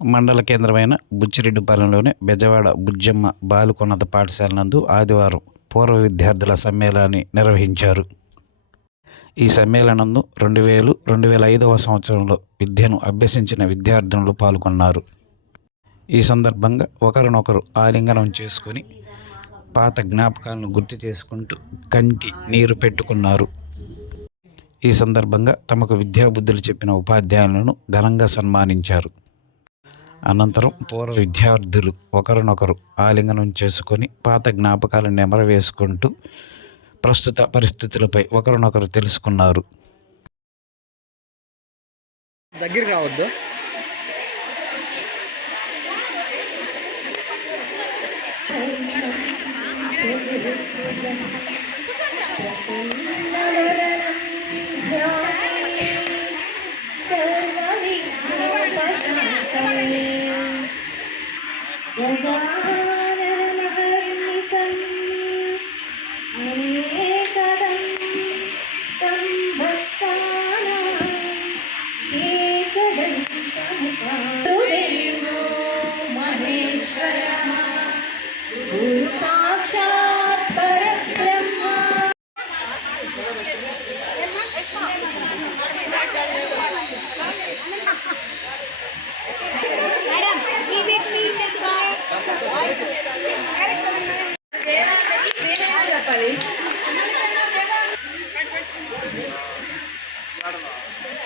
మండల కేంద్రమైన బుచ్చిరెడ్డిపాలెంలోని బెజవాడ బుజ్జమ్మ బాలుకొన్నత పాఠశాల నందు ఆదివారం పూర్వ విద్యార్థుల సమ్మేళనాన్ని నిర్వహించారు. ఈ సమ్మేళనందు రెండు వేలు రెండు వేల ఐదవ సంవత్సరంలో విద్యను అభ్యసించిన విద్యార్థినులు పాల్గొన్నారు. ఈ సందర్భంగా ఒకరినొకరు ఆలింగనం చేసుకుని పాత జ్ఞాపకాలను గుర్తు చేసుకుంటూ కంటి నీరు పెట్టుకున్నారు. ఈ సందర్భంగా తమకు విద్యాబుద్ధులు చెప్పిన ఉపాధ్యాయులను ఘనంగా సన్మానించారు. అనంతరం పూర్వ విద్యార్థులు ఒకరినొకరు ఆలింగనం చేసుకొని పాత జ్ఞాపకాలను నెమరవేసుకుంటూ ప్రస్తుత పరిస్థితులపై ఒకరినొకరు తెలుసుకున్నారు. దగ్గర కావద్దు. సాక్షాత్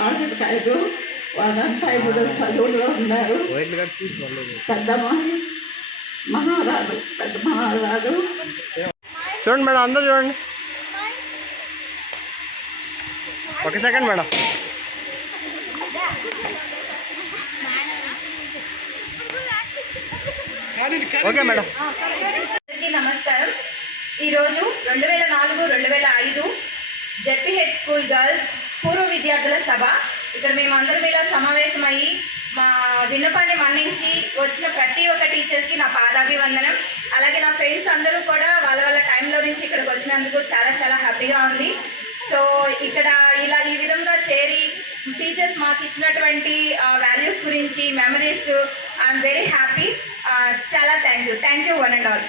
ఆశకాయలు వాళ్ళంతా చదువులో ఉన్నారు పెద్ద మహా- మహారాజు పెద్ద మహారాజు చూడండి మేడం అందరూ చూడండి. ఒక సెకండ్ మేడం. Okay madam. ఈరోజు రెండు వేల నాలుగు రెండు వేల ఐదు జెడ్పీహెచ్ స్కూల్ గర్ల్స్ పూర్వ విద్యార్థుల సభ. ఇక్కడ మేము అందరం ఇలా సమావేశమయ్యి మా విన్నపాన్ని మన్నించి వచ్చిన ప్రతి ఒక్క టీచర్స్కి నా పాదాభివందనం. అలాగే నా ఫ్రెండ్స్ అందరూ కూడా వాళ్ళ వాళ్ళ టైంలో నుంచి ఇక్కడికి వచ్చినందుకు చాలా చాలా హ్యాపీగా ఉంది. సో ఇక్కడ ఇలా ఈ విధంగా చేరి టీచర్స్ మాకు ఇచ్చినటువంటి వాల్యూస్ గురించి మెమరీస్ ఐఎమ్ వెరీ హ్యాపీ. చాలా thank you. Thank you one and all.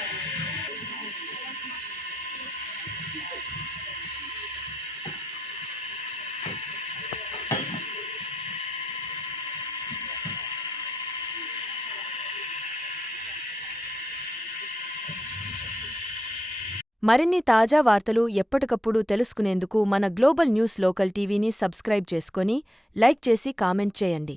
మరిన్ని తాజా వార్తలు ఎప్పటికప్పుడు తెలుసుకునేందుకు మన గ్లోబల్ న్యూస్ లోకల్ టీవీని సబ్స్క్రైబ్ చేసుకొని లైక్ చేసి కామెంట్ చేయండి.